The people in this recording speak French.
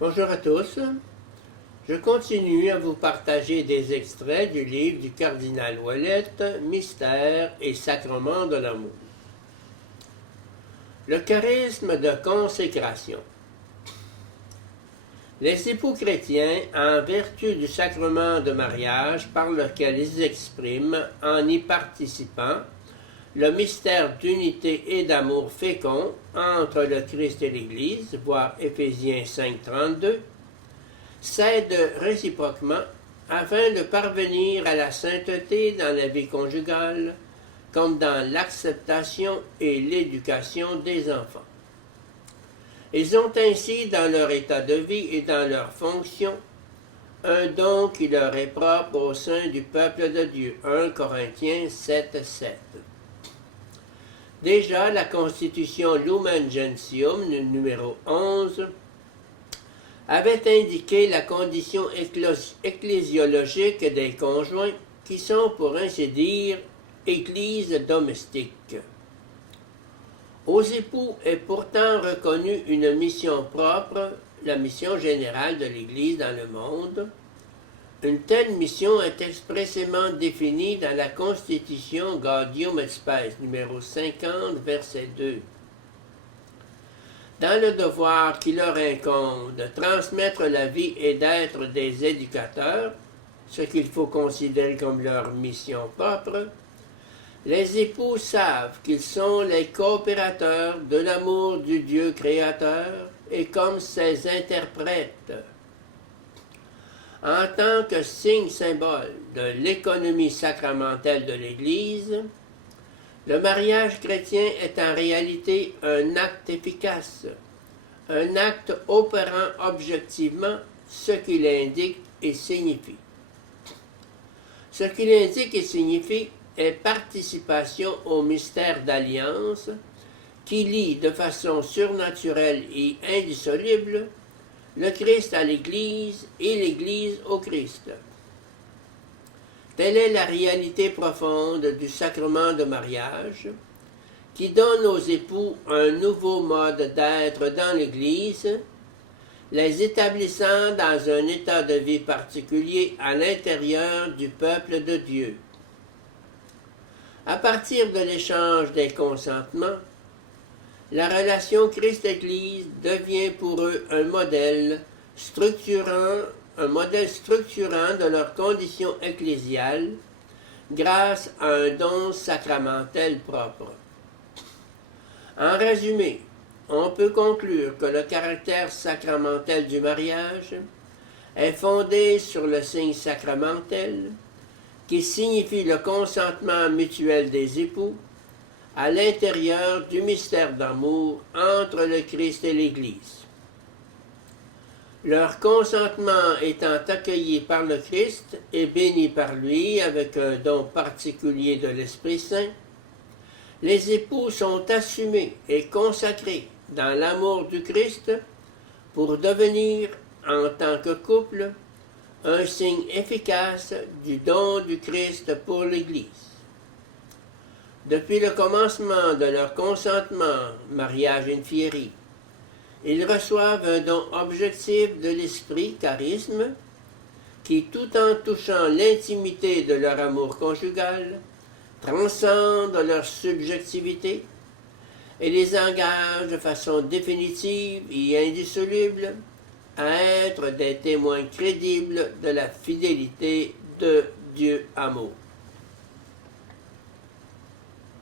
Bonjour à tous. Je continue à vous partager des extraits du livre du cardinal Ouellette, Mystère et sacrement de l'amour. Le charisme de consécration. Les époux chrétiens, en vertu du sacrement de mariage par lequel ils expriment, en y participant, le mystère d'unité et d'amour fécond entre le Christ et l'Église, voir Éphésiens 5,32, s'aident réciproquement afin de parvenir à la sainteté dans la vie conjugale, comme dans l'acceptation et l'éducation des enfants. Ils ont ainsi, dans leur état de vie et dans leur fonction, un don qui leur est propre au sein du peuple de Dieu. 1 Corinthiens 7,7. Déjà, la Constitution Lumen Gentium, numéro 11, avait indiqué la condition ecclésiologique des conjoints qui sont, pour ainsi dire, églises domestiques. Aux époux est pourtant reconnue une mission propre, la mission générale de l'Église dans le monde. Une telle mission est expressément définie dans la Constitution Gaudium et Spes, numéro 50, verset 2. Dans le devoir qui leur incombe de transmettre la vie et d'être des éducateurs, ce qu'il faut considérer comme leur mission propre, les époux savent qu'ils sont les coopérateurs de l'amour du Dieu créateur et comme ses interprètes. En tant que signe symbole de l'économie sacramentelle de l'Église, le mariage chrétien est en réalité un acte efficace, un acte opérant objectivement ce qu'il indique et signifie. Ce qu'il indique et signifie est participation au mystère d'alliance qui lie de façon surnaturelle et indissoluble le Christ à l'Église et l'Église au Christ. Telle est la réalité profonde du sacrement de mariage qui donne aux époux un nouveau mode d'être dans l'Église, les établissant dans un état de vie particulier à l'intérieur du peuple de Dieu. À partir de l'échange des consentements, la relation Christ-Église devient pour eux un modèle structurant de leur condition ecclésiale grâce à un don sacramentel propre. En résumé, on peut conclure que le caractère sacramentel du mariage est fondé sur le signe sacramentel qui signifie le consentement mutuel des époux à l'intérieur du mystère d'amour entre le Christ et l'Église. Leur consentement étant accueilli par le Christ et béni par lui avec un don particulier de l'Esprit Saint, les époux sont assumés et consacrés dans l'amour du Christ pour devenir, en tant que couple, un signe efficace du don du Christ pour l'Église. Depuis le commencement de leur consentement, mariage in fieri, ils reçoivent un don objectif de l'esprit, charisme, qui, tout en touchant l'intimité de leur amour conjugal, transcende leur subjectivité et les engage de façon définitive et indissoluble à être des témoins crédibles de la fidélité de Dieu Amour.